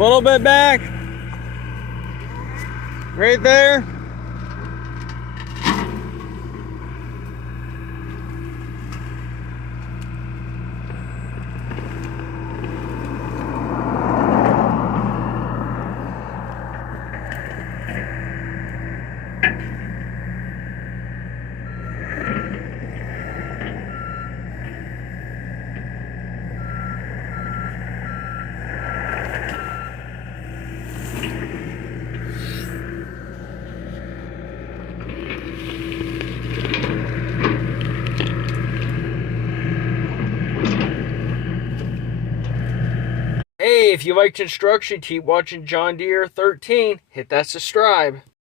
A little bit back. Right there. Hey, if you liked instruction, keep watching John Deere 13. Hit that subscribe.